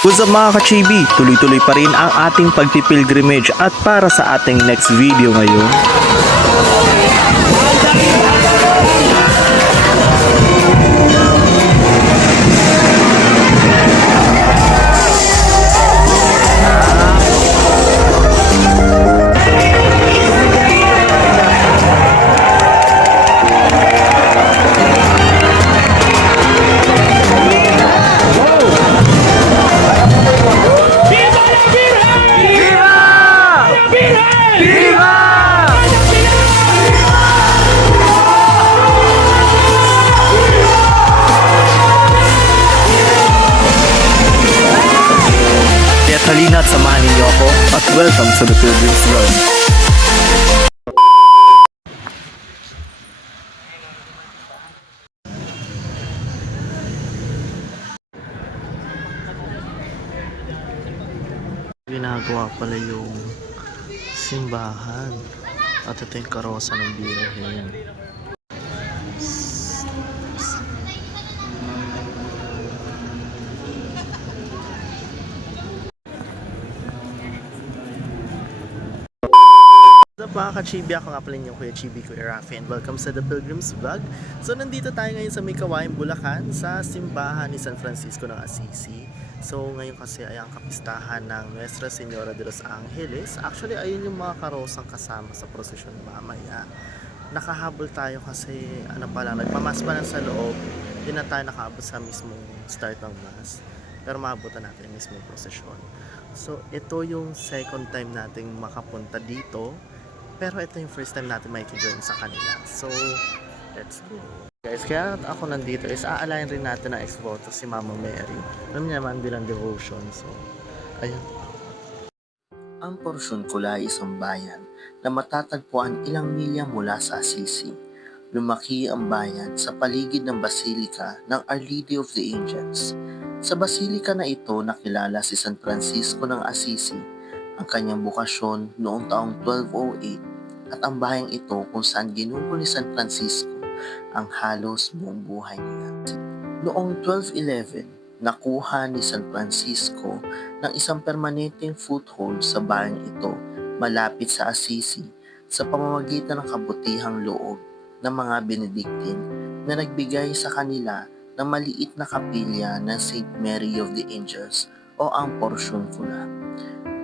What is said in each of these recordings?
What's up mga ka-chibi? Tuloy-tuloy pa rin ang ating pagpipilgrimage at para sa ating next video ngayon. Halina at samahan ninyo ako at welcome to the Pilgrim's Road. Ginagawa pala yung simbahan at ito yung karosa ng birhen. Mga ka-chibi? Ako nga pala yung Kuya Chibi Kuya Rafi and welcome sa The Pilgrims Vlog. So nandito tayo ngayon sa May Bulacan sa simbahan ni San Francisco ng Assisi. So ngayon kasi ay ang kapistahan ng Nuestra Señora de los Angeles. Actually ayun yung mga karosang kasama sa prosesyon mamaya. Nakahabol tayo kasi ano pa lang, nagpamas pa lang sa loob. Hindi na tayo nakaabot sa mismong start ng mass. Pero maabutan natin yung mismong prosesyon. So ito yung second time nating makapunta dito pero ito yung first time natin makikijoin sa kanila. So, let's go. Guys, kaya ako nandito is aalayin rin natin ng ex-voto si Mama Mary. Alam niya man bilang devotion. So, ayun. Ang Porsyuncula ay isang bayan na matatagpuan ilang milya mula sa Assisi. Lumaki ang bayan sa paligid ng Basilika ng Our Lady of the Angels. Sa basilika na ito nakilala si San Francisco ng Assisi, ang kanyang bukasyon noong taong 1208 at ang bahayang ito kung saan ginugo ni San Francisco ang halos buong buhay niya. Noong 1211, nakuha ni San Francisco ng isang permanenteng foothold sa bayang ito malapit sa Assisi sa pamamagitan ng kabutihang loob ng mga Benedictine na nagbigay sa kanila ng maliit na kapilya ng St. Mary of the Angels o ang Porsyuncula.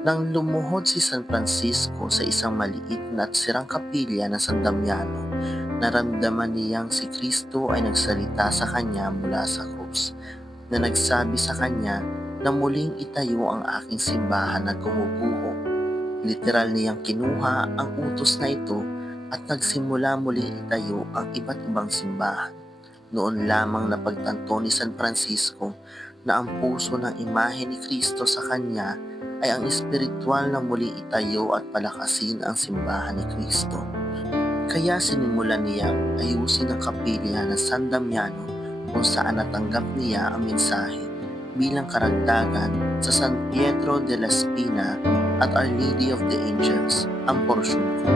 Nang lumuhod si San Francisco sa isang maliit na at sirang kapilya ng San Damiano, naramdaman niyang si Kristo ay nagsalita sa kanya mula sa krus, na nagsabi sa kanya na muling itayo ang aking simbahan na gumuguho. Literal niyang kinuha ang utos na ito at nagsimula muling itayo ang iba't ibang simbahan. Noon lamang napagtanto ni San Francisco na ang puso ng imahe ni Kristo sa kanya ay ang espiritual na muling itayo at palakasin ang simbahan ni Kristo. Kaya sinimulan niya ayusin ang kapilya ng San Damiano kung saan natanggap niya ang mensahe bilang karagdagan sa San Pietro de la Spina at Our Lady of the Angels, ang Porsyuncula.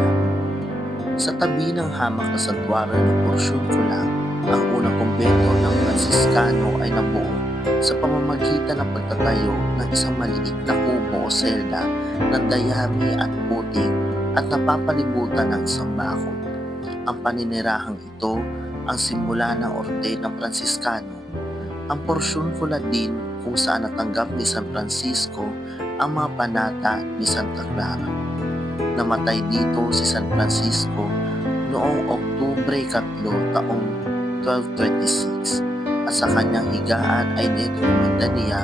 Sa tabi ng hamak na santuario ng Porsyuncula, ang unang kumbento ng Franciscano ay nabuo sa pamamagitan ng pagtatayo ng isang maliit na kubo o selda ng dayami at putik at napapalibutan ng isang bakod. Ang paninirahang ito ang simula ng orde ng Franciscano. Ang porsyonkula din kung saan natanggap ni San Francisco ang mga panata ni Santa Clara. Namatay dito si San Francisco noong Oktubre 3 taong 1226 at sa kanyang higaan ay nedokumenta niya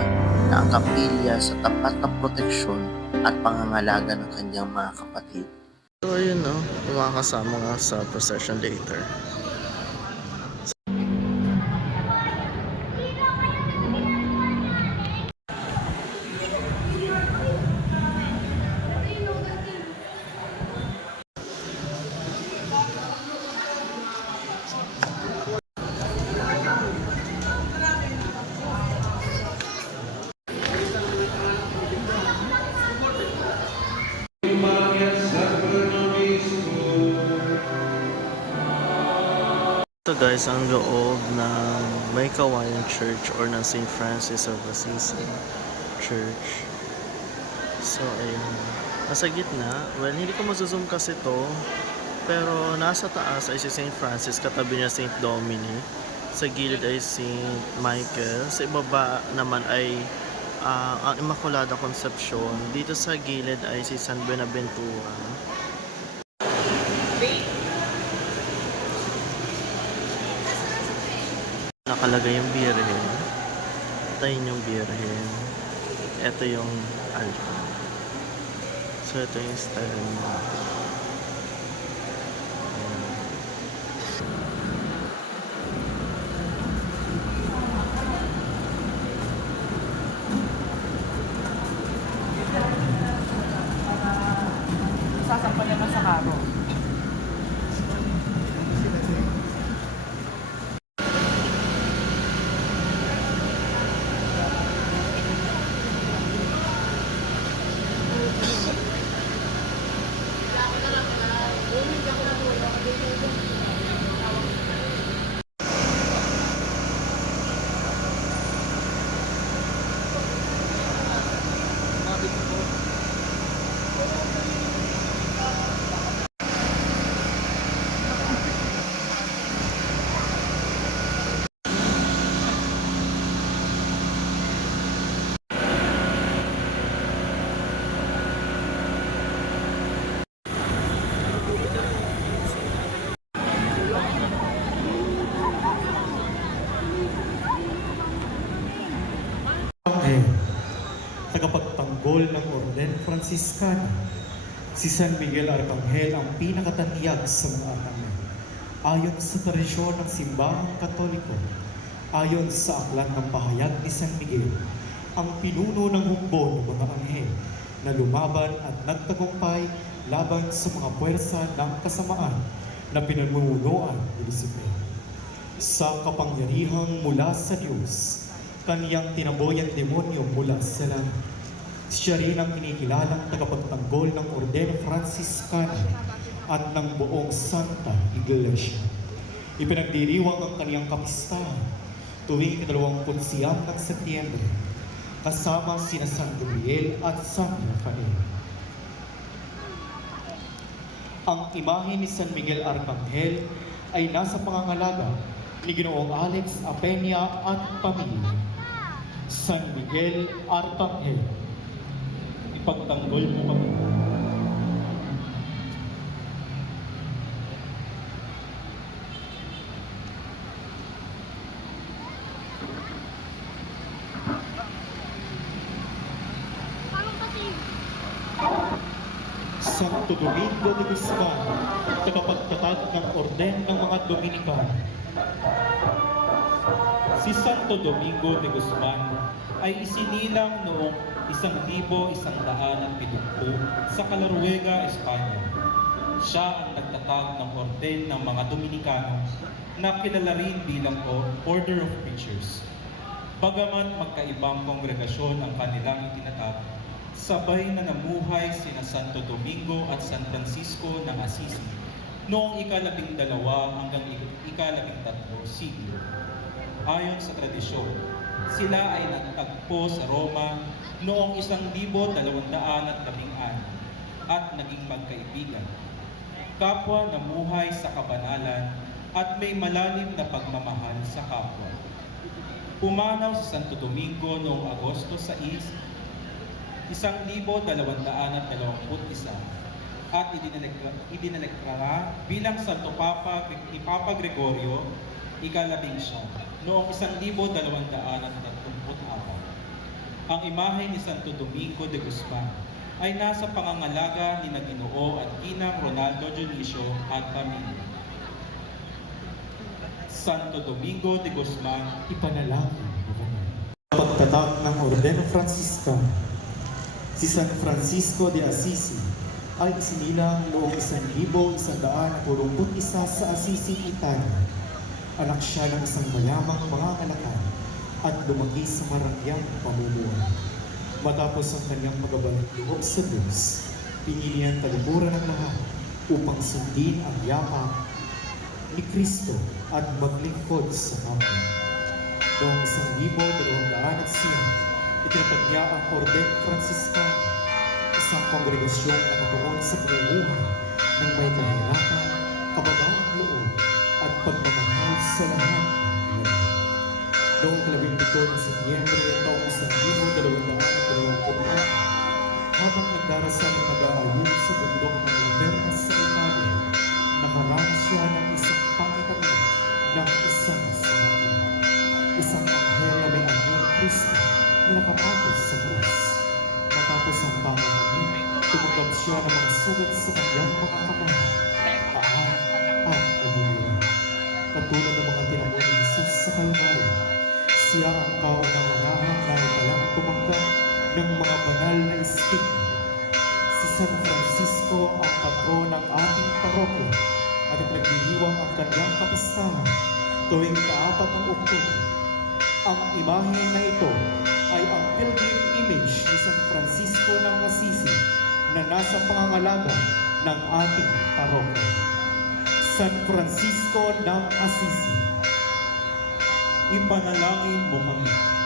na ang kapilya sa tapat na proteksyon at pangangalaga ng kanyang mga kapatid. So, ayun no. Yung mga kasama nga sa procession later. Guys, ang loob ng May Kawayan Church or ng St. Francis of Assisi. church. So, ayun. Nasa gitna. Well, hindi ko mazoom kasi to. Pero nasa taas ay si St. Francis, katabi niya St. Dominic. Sa gilid ay St. Michael. Sa ibaba naman ay ah, ang Immaculada Concepcion. Dito sa gilid ay si San Buenaventura. Nakalagay yung birhen. Ito yun yung birhen. Ito yung altar. So, ito yung style mo. Sasampan naman sa karo. Arcangel, tagapagtanggol ng Orden Franciscana. Si San Miguel Arcangel ang pinakatanyag sa mga arkanghel. Ayon sa tradisyon ng simbahang katoliko, ayon sa aklat ng pahayag ni San Miguel, ang pinuno ng hukbo ng mga anghel na lumaban at nagtagumpay laban sa mga puwersa ng kasamaan na pinamumunuan ni Lucifer sa kapangyarihang mula sa Diyos, kaniyang tinaboy ang demonyo mula sa langit. Siya rin ang kinikilalang tagapagtanggol ng Orden Franciscana at ng buong Santa Iglesia. Ipinagdiriwang ang kaniyang kapistahan tuwing ikadalawamput siyam ng Setyembre kasama sina San Gabriel at San Rafael. Ang imahe ni San Miguel Arcangel ay nasa pangangalaga ni Ginoong Alex Apenya at pamilya. San Miguel Arcangel, ipagtanggol mo kami. Santo Domingo de Guzman, tagapagtatag ng orden ng mga Dominican. Si Santo Domingo de Guzman ay isinilang noong isang libo isang daan at pitugpo sa Calaruega, Espanya. Siya ang nagtatag ng orden ng mga Dominikano na kilala rin bilang Order of Preachers. Bagaman magkaibang kongregasyon ang kanilang itinatag, sabay na namuhay sina Santo Domingo at San Francisco ng Assisi noong ikalabing dalawa hanggang ik- ikalabing tatlo siglo. Ayon sa tradisyon, sila ay nagtagpo sa Roma noong 1216 at naging magkaibigan. Kapwa namuhay sa kabanalan at may malalim na pagmamahal sa kapwa. Pumanaw sa Santo Domingo noong Agosto 6, 1221 at idinaleklara bilang Santo Papa ni Papa Gregorio ikalabing siya noong 1224. Ang imahe ni Santo Domingo de Guzman ay nasa pangangalaga ni Naginoo at Ginang Ronaldo Dionisio at pamilya. Santo Domingo de Guzman, ipanalangin mo ng Orden Franciscan, si San Francisco de Assisi ay isinilang noong isang libo isang daan at pulumput isa sa Assisi, Italia. Anak siya ng isang mayamang mga alakan at lumaki sa marakyang pamumuhay. Matapos ang kanyang pagabalik loob sa Diyos, pinili niyang taliburan ng lahat upang sundin ang yapak ni Kristo at maglingkod sa kapwa. Noong isang libo dalawang daan at siyam, itinatag niya ang Orden Franciscano, isang kongregasyong nakatuon sa pamumuhay ng may kahirapan, kababaang ng Setyembre ng taong isang libo dalawang daan at dalawang habang nagdarasal ng mag-aalun sa bundok ng Laternas sa Italia, nakaraan siya ng isang pangitanong ng isang sanati. Isang anghel na may anyong Kristo na nakapatos sa krus. Matapos ang pangitanong, tumanggap siya ng mga sugat sa kanyang mga ating parokya at nagdiriwang ang kanyang kapistahan tuwing kaapat ng Oktubre. Ang imahe na ito ay ang pilgrim image ni San Francisco ng Assisi na nasa pangangalaga ng ating parokya. San Francisco ng Assisi. Ipanalangin mo kami.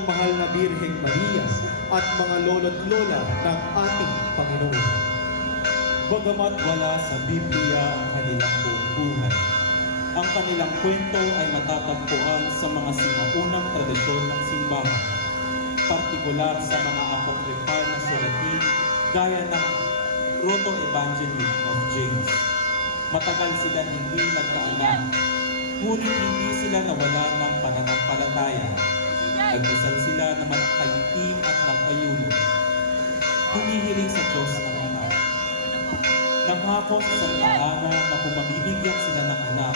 Ng mahal na Birheng Maria at mga lolo't lola ng ating Panginoon. Bagamat wala sa Biblia ang kanilang buong buhay, ang kanilang kwento ay matatagpuan sa mga simaunang tradisyon ng simbahan, partikular sa mga apokripal na sulatin gaya ng Proto-Evangelium of James. Matagal sila hindi nagkaanak, ngunit hindi sila nawala ng pananampalataya. Nagdasal sila na magkaitim at nagayuno. Humihiling sa Diyos ng anak. Nanghako sa Santa na kung sila ng anak,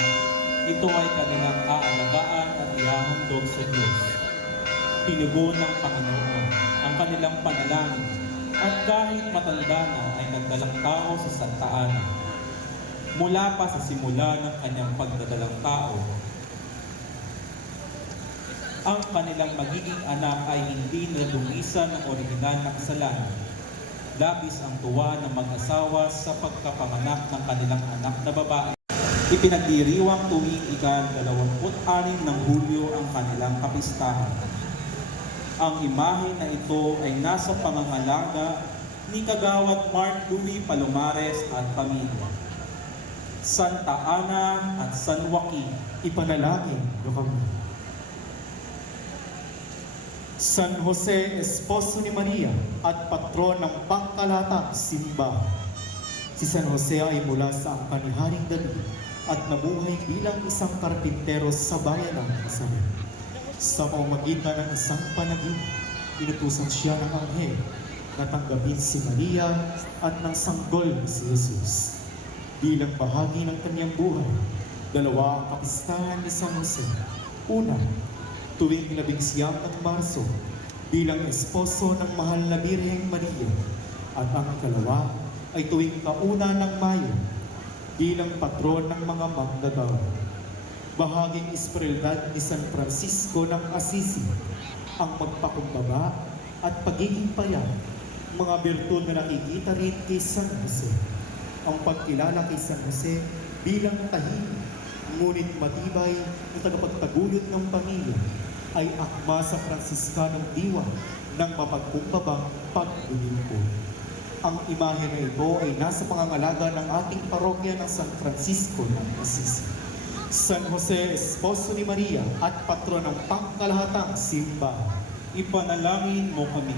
ito ay kanilang aalagaan at ihahandog sa Diyos. Tinugon ng Panginoon ang kanilang panalangin at kahit matanda na ay nagdalang tao sa Santa Ana. Mula pa sa simula ng kanyang pagdadalang tao, ang kanilang magiging anak ay hindi nadungisan ng original na kasalanan. Labis ang tuwa ng mag-asawa sa pagkapanganak ng kanilang anak na babae. Ipinagdiriwang tuwing ika-26 ng Hulyo ang kanilang kapistahan. Ang imahe na ito ay nasa pangangalaga ni Kagawad Mark Louis Palomares at pamilya. Santa Ana at San Joaquin Ipanalangin kami. San Jose, esposo ni Maria at patron ng pangkalatang simbahan. Si San Jose ay mula sa angkaniharing David at nabuhay bilang isang karpintero sa bayan ng Nazaret. Sa pamamagitan ng isang panaginip, inutusan siya ng anghel na tanggapin si Maria at ng sanggol si Jesus. Bilang bahagi ng kanyang buhay, dalawa ang kapistahan ni San Jose. Una, tuwing labing siyam ng Marso bilang esposo ng mahal na Birheng Maria at ang ikalawa ay tuwing kauna ng Mayo bilang patron ng mga manggagawa. Bahaging espiritualidad ni San Francisco ng Assisi ang magpakumbaba at pagiging payag, mga birtud na nakikita rin kay San Jose. Ang pagkilala kay San Jose bilang tahimik, ngunit matibay na tagapagtaguyod ng pamilya ay akma sa Fransiskanong diwa ng mapagkumbabang paglilingkod. Ang imahe na ito ay nasa pangangalaga ng ating parokya ng San Francisco ng Assisi. San Jose, esposo ni Maria at patron ng pangkalahatang simbahan. Ipanalangin mo kami.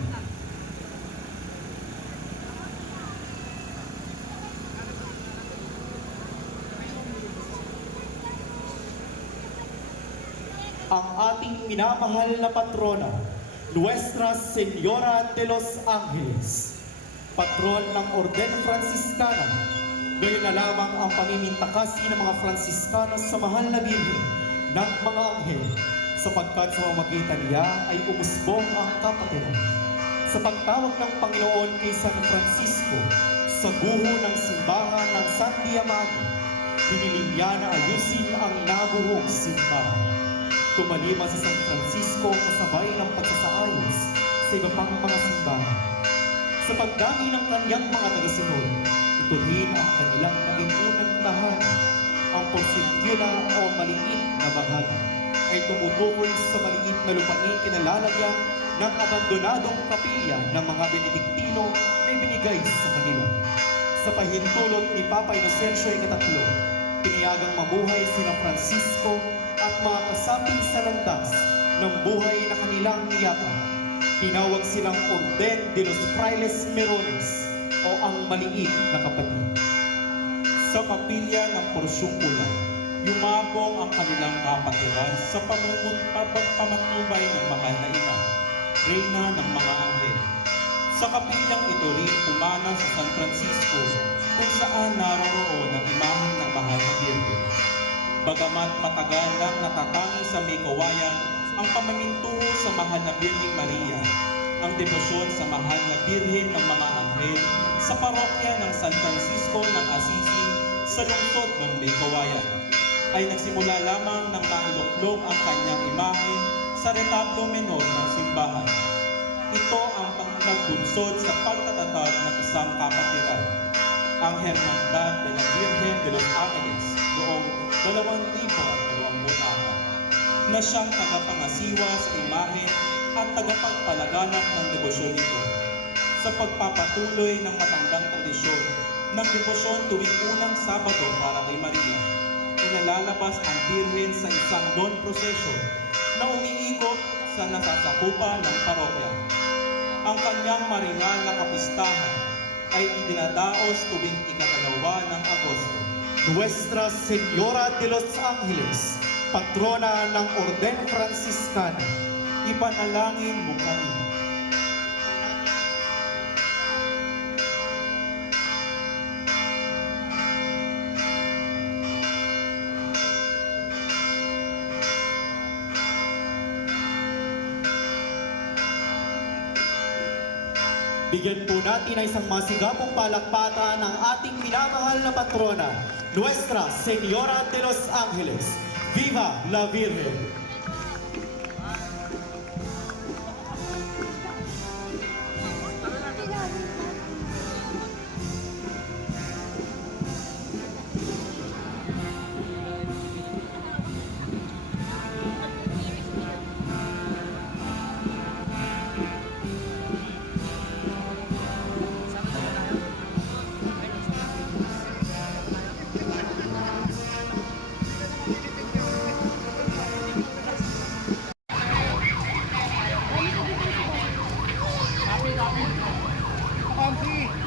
Ang ating minamahal na patrona, Nuestra Señora de los Angeles, patron ng Orden Franciscana. Ngayon na lamang ang pamimintakasi ng mga Franciscano sa mahal na Birhen ng mga anghel sapagkat sa pamagitan niya ay umusbong ang kapatiran. Sa pagtawag ng Panginoon kay San Francisco sa guho ng simbahan ng San Diamante, hiniling niya na ayusin ang nabuhong simbahan. Tumalima si San Francisco kasabay ng pagsasaayos sa iba pang mga simbahan. Sa pagdami ng kanyang mga tagasunod, ito rin ang kanilang naging unang tahanan. Ang porsikula o maliit na bahagi ay tumutukoy sa maliit na lupaing kinalalagyan ng abandonadong kapilya ng mga Benediktino na ibinigay sa kanila. Sa pahintulot ni Papa Inocencio III, pinayagang mabuhay sina Francisco at mga kasapi sa landas ng buhay na kanilang niyakap. Tinawag silang Orden de los Frailes Merones o ang maliit na kapatid. Sa kapilya ng Porsyungkula, yumabong ang kanilang kapatiran sa pamungut pagpamatubay ng mahal na ina, reyna ng mga anghel. Sa kapilyang ito rin pumana sa San Francisco kung saan naroroon Bagamat matagal nang natatangi sa may kawayan ang pamamintuho sa mahal na Birheng Maria, ang debosyon sa mahal na Birhen ng mga anghel sa parokya ng San Francisco ng Assisi sa lungsod ng may kawayan ay nagsimula lamang nang nailuklog ang kanyang imahe sa retablo menor ng simbahan. Ito ang pagkabunsod sa pagtatatag ng isang kapatiran, ang Hermandad de la Virgen de los Angeles noong 2024 na siyang tagapangasiwa sa imahe at tagapagpalaganap ng debosyon nito sa pagpapatuloy ng matandang tradisyon ng debosyon tuwing unang Sabado para kay Maria. Inalalabas ang Birhen sa isang don procession na umiikot sa nasasakupan ng parokya. Ang kanyang maringal na kapistahan ay idinadaos tuwing ikatalawa ng Agosto. Nuestra Señora de los Angeles, patrona ng Orden Franciscana, Ipanalangin mo kami. Bigyan po natin ng isang masigapong palakpakan ng ating minamahal na patrona, Nuestra Señora de los Angeles. Viva la Virgen! Andy.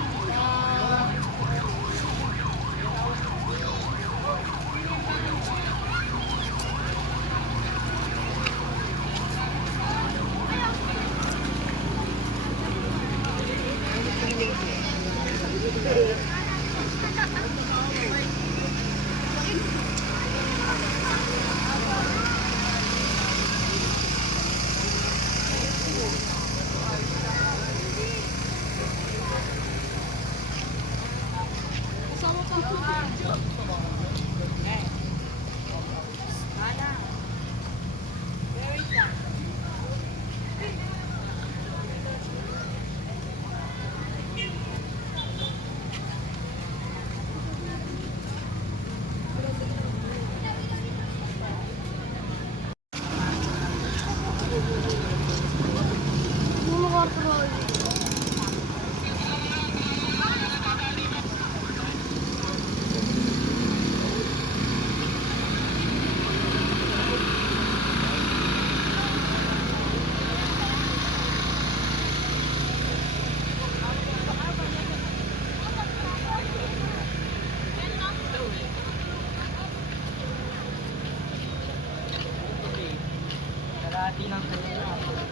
Kalahati ng kanila.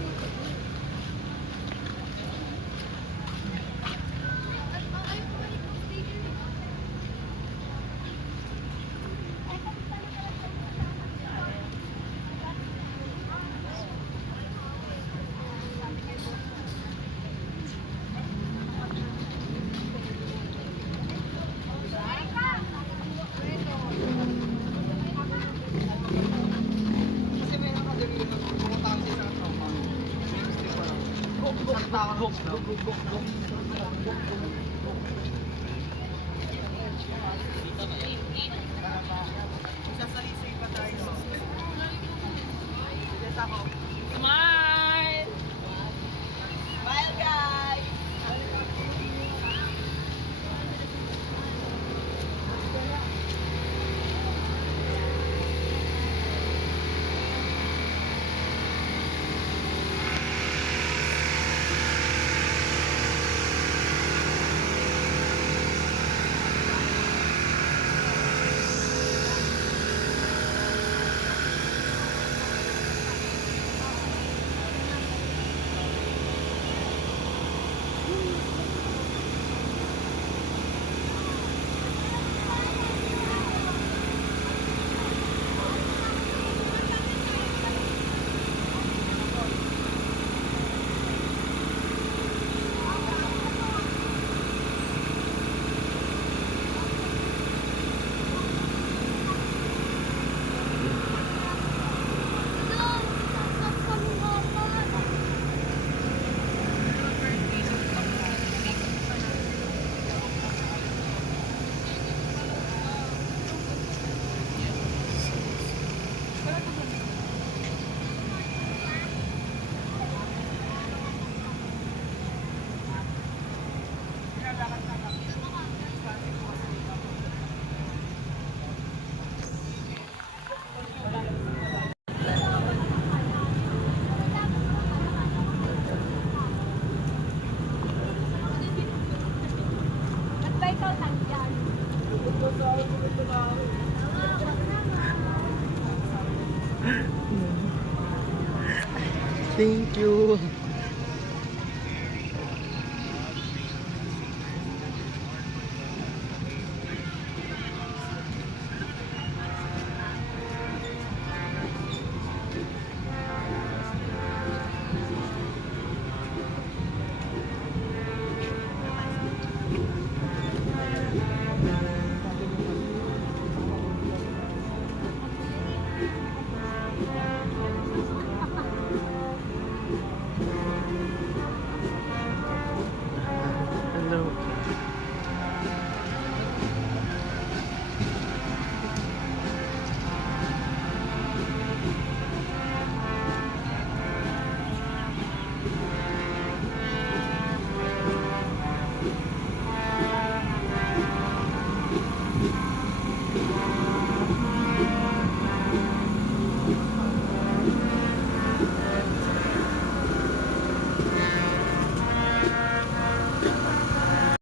trabajo.